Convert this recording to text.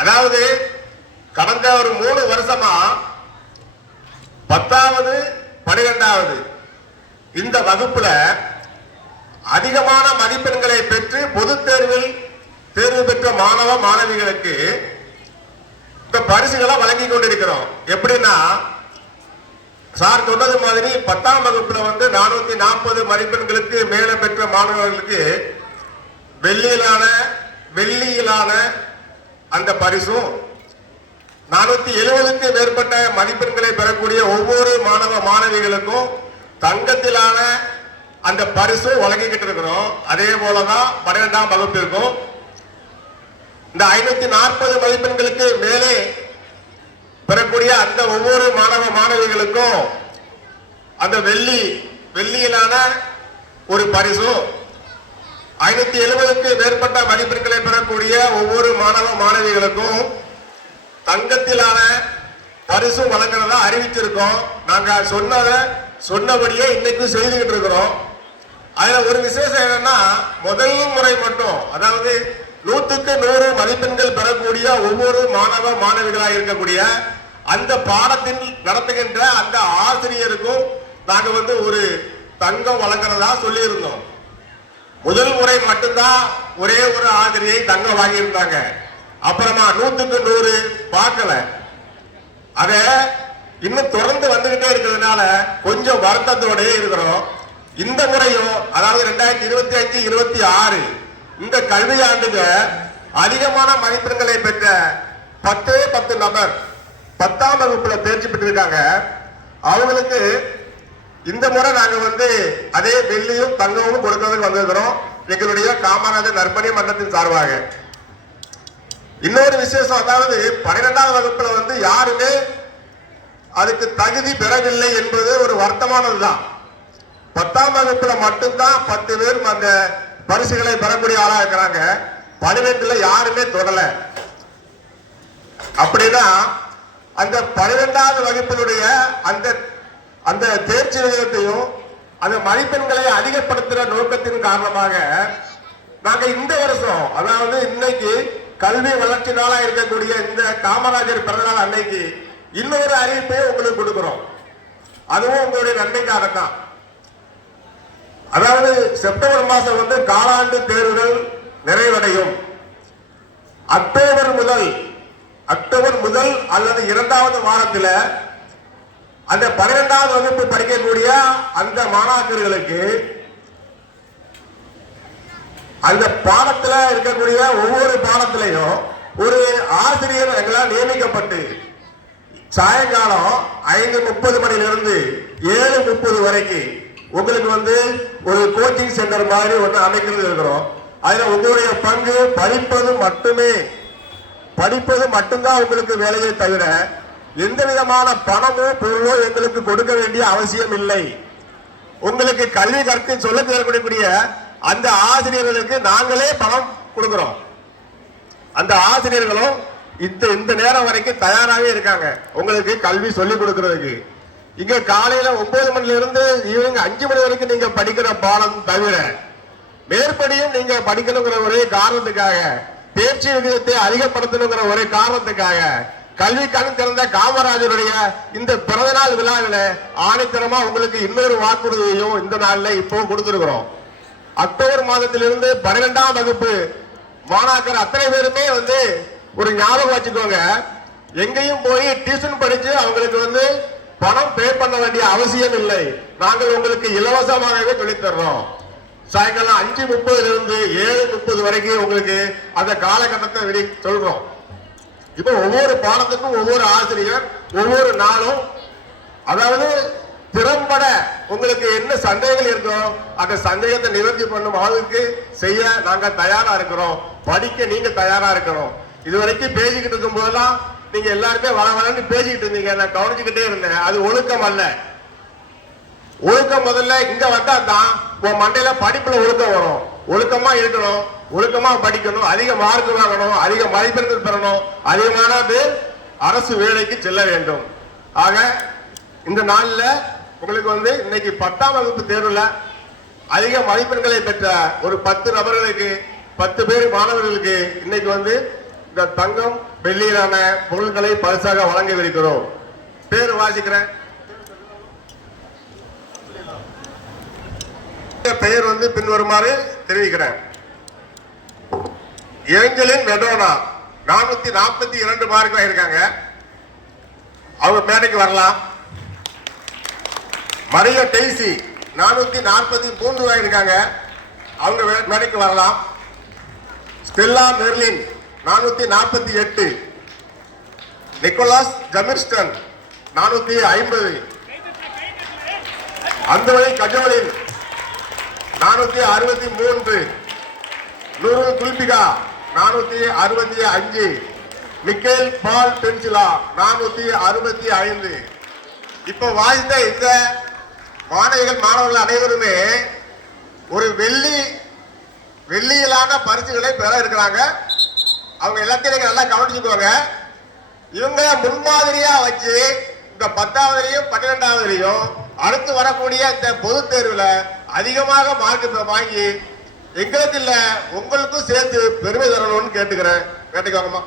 அதாவது கடந்த ஒரு 3 வருஷமா 10வது 12வது இந்த வகுப்புல அதிகமான மதிப்பெண்களை பெற்று பொது தேர்வில் தேர்வு பெற்ற மாணவ மாணவிகளுக்கு இந்த பரிசுகளை வழங்கி கொண்டிருக்கிறோம். எப்படின்னா சார் சொன்னது மாதிரி 10ஆம் வகுப்புல 440 மதிப்பெண்களுக்கு மேல பெற்ற மாணவர்களுக்கு வெள்ளியிலான அந்த பரிசும் 470க்கு மேற்பட்ட மதிப்பெண்களை பெறக்கூடிய ஒவ்வொரு மாணவ மாணவிகளுக்கும் தங்கத்திலான அந்த பரிசும் வழங்கிக்கிட்டு இருக்கிறோம். அதே போலதான் 12ஆம் வகுப்பிற்கும் இந்த 540 மதிப்பெண்களுக்கு மேலே பெறக்கூடிய அந்த ஒவ்வொரு மாணவ மாணவிகளுக்கும் அந்த வெள்ளியிலான ஒரு பரிசும் 570க்கு மேற்பட்ட மதிப்பெண்களை பெறக்கூடிய ஒவ்வொரு மாணவ மாணவிகளுக்கும் தங்கத்திலான பரிசு வழங்குறதா அறிவிச்சிருக்கோம். நாங்க சொன்னபடியே இன்னைக்கு செய்துகிட்டு இருக்கிறோம். அதுல ஒரு விசேஷம் என்னன்னா முதல் முறை மட்டும், அதாவது 100க்கு 100 மதிப்பெண்கள் பெறக்கூடிய ஒவ்வொரு மாணவ மாணவிகளாக இருக்கக்கூடிய அந்த பாடத்தில் நடத்துகின்ற அந்த ஆசிரியருக்கும் நாங்க ஒரு தங்கம் வழங்குறதா சொல்லியிருந்தோம். முதல் முறை மட்டும்தான் ஒரே ஒரு ஆசிரியை தங்கம் வாங்கியிருந்தாங்க. அப்புறமா 100க்கு 100 பார்க்கல. அத இன்னும் தொடர்ந்து வந்துகிட்டே இருக்கிறதுனால கொஞ்சம் வருத்தத்தோடயே இருக்கிறோம். இந்த முறையும், அதாவது 2025, 26 இந்த கல்வியாண்டுக்கு அதிகமான மதிப்பெண்களை பெற்ற 10 நபர் 10ஆம் வகுப்புல தேர்ச்சி பெற்றிருக்காங்க. அவங்களுக்கு இந்த முறை நாங்க அதே வெள்ளியும் தங்கமும் கொடுக்கிறதுக்கு வந்திருக்கிறோம் எங்களுடைய காமராஜர் நற்பணி மன்றத்தின் சார்பாக. இன்னொரு விசேஷம், அதாவது 12ஆம் வகுப்புல யாருமே அதுக்கு தகுதி பெறவில்லை என்பது ஒரு வருத்தமானதுதான். 10ஆம் வகுப்புல மட்டும்தான் 10 பேர் அந்த பரிசுகளை பெறக்கூடிய ஆளா இருக்கிறாங்க. 12ல யாருமே தொடல. அப்படின்னா அந்த 12வது வகுப்பினுடைய அந்த தேர்ச்சி விகிதத்தையும் அந்த மதிப்பெண்களை அதிகப்படுத்துற நோக்கத்தின் காரணமாக நாங்க இந்த வருஷம், அதாவது இன்னைக்கு கல்வி வளர்ச்சி நாளா இருக்கக்கூடிய இந்த காமராஜர் பிறந்தநாள் அன்னைக்கு இன்னொரு அறிவிப்பை உங்களுக்கு கொடுக்கிறோம். அதுவும் உங்களுடைய நன்மைக்காகத்தான். அதாவது செப்டம்பர் மாசம் காலாண்டு தேர்வுகள் நிறைவடையும். அக்டோபர் முதல் அல்லது 2வது வாரத்தில் அந்த 12வது வகுப்பு படிக்கக்கூடிய அந்த மாணாக்கர்களுக்கு அந்த பாடத்துல இருக்கக்கூடிய ஒவ்வொரு பாடத்திலையும் ஒரு ஆசிரியர் எங்களால் நியமிக்கப்பட்டு சாயங்காலம் 5:30 மணிலிருந்து 7:30 வரைக்கும் உங்களுக்கு ஒரு கோச்சிங் சென்டர் மாதிரி ஒன்று அமைக்கிறது இருக்கிறோம். அதுல உங்களுடைய பங்கு படிப்பது மட்டும்தான் உங்களுக்கு வேலையை தவிர எந்த விதமான பணமோ பொருளோ எங்களுக்கு கொடுக்க வேண்டிய அவசியம் இல்லை. உங்களுக்கு கல்வி கற்க சொல்ல தரக்கூடிய அந்த ஆசிரியர்களுக்கு நாங்களே பணம் கொடுக்கிறோம். அந்த ஆசிரியர்களும் இந்த நேரம் வரைக்கும் தயாராகவே இருக்காங்க உங்களுக்கு கல்வி சொல்லிக் கொடுக்கிறதுக்கு. இங்க காலையில 9 மணிலிருந்து ஈவினிங் 5 மணி வரைக்கும் நீங்க படிக்கிற பாடம் தவிர மேற்படியும் நீங்க படிக்கணுங்கிற ஒரே காரணத்துக்காக, தேர்ச்சி விகிதத்தை அதிகப்படுத்தணுங்கிற ஒரே காரணத்துக்காக கல்வி கண் திறந்த காமராஜருடைய இந்த பிறந்தநாள் விழாவில் ஆணைத்தரமா உங்களுக்கு இன்னொரு வாக்குறுதியையும் இந்த நாள்ல இப்போ கொடுத்திருக்கிறோம். அக்டோபர் மாதத்திலிருந்து 12ஆம் வகுப்பு மாணாக்கர் அத்தனை பேருமே ஒரு ஞாபகம் வச்சுக்கோங்க, எங்கேயும் போய் டியூஷன் படிச்சு அவங்களுக்கு பணம் பே பண்ண வேண்டிய அவசியம் இல்லை. நாங்கள் உங்களுக்கு இலவசமாகவே சொல்லித்தர்றோம். சாயங்காலம் 5:30 7:30 வரைக்கும் உங்களுக்கு அந்த காலகட்டத்தை சொல்றோம். இப்ப ஒவ்வொரு பாடத்துக்கும் ஒவ்வொரு ஆசிரியர் ஒவ்வொரு நாளும், அதாவது திறம்பட உங்களுக்கு என்ன சந்தேகங்கள் இருக்கோ அந்த சந்தேகத்தை நிவர்த்தி பண்ணும் அளவுக்கு செய்ய நாங்க தயாரா இருக்கிறோம். படிக்க நீங்க தயாரா இருக்கணும். இதுவரைக்கும் பேசிக்கிட்டு இருக்கும் போதெல்லாம் நீங்க எல்லாருமே வரன்னு பேசிக்கிட்டு இருந்தீங்க, நான் கவனிச்சுக்கிட்டே இருந்தேன். அது ஒழுக்கம் அல்ல. ஒழுக்கம் முதல்ல இங்க வந்தா தான் உன் மண்டையில படிப்புல ஒழுக்கம் வரும். ஒழுக்கமா இருக்கணும், ஒழுக்கமா படிக்கணும், அதிக மார்க் வாங்கணும், அதிக மதிப்பெண்கள் பெறணும், அதிகமான அரசு வேலைக்கு செல்ல வேண்டும். ஆக இந்த நாள்ல உங்களுக்கு இன்னைக்கு 10ஆம் வகுப்பு தேர்வுல அதிக மதிப்பெண்களை பெற்ற ஒரு 10 நபர்களுக்கு 10 பேர் மாணவர்களுக்கு இன்னைக்கு இந்த தங்கம் வெள்ளியிலான பொருட்களை பரிசாக வழங்கவிருக்கிறோம். பேர் வாசிக்கிறேன். பெயர் பின்வருமாறு தெரிவிக்கிறேன். ஏஞ்சலின் மெடோனா 442 மார்க் வாங்கியிருக்காங்க. அவங்க மேடைக்கு வரலாம். மரிய டெய்சி 443 வாங்கியிருக்காங்க. அவங்க மேடைக்கு வரலாம். Stella Merlin 448. நிக்கோலாஸ் ஜமிர்ஸ்டன் 450. அந்தோனி கஜோலின் 463. நூருல் குல்பிகா 465. மிக்கேல் பால் பென்சிலா 465. இப்போ வாய்ந்த இந்த மாணவர்கள் அனைவருமே ஒரு வெள்ளியிலான பரிசுகளை பெற இருக்கிறாங்க. அவங்க எல்லாத்தையும் நீங்க நல்லா கவனிச்சுக்கோங்க. இவங்க முன்மாதிரியா வச்சு இந்த 10ஆவதுலயும் 12ஆவதுலயும் அடுத்து வரக்கூடிய இந்த பொது தேர்வுல அதிகமாக மார்க் வாங்கி எங்களுக்கு இல்ல உங்களுக்கும் சேர்த்து பெருமை தரணும்னு கேட்டுக்கிறேன். கேட்டுக்கோங்கம்மா.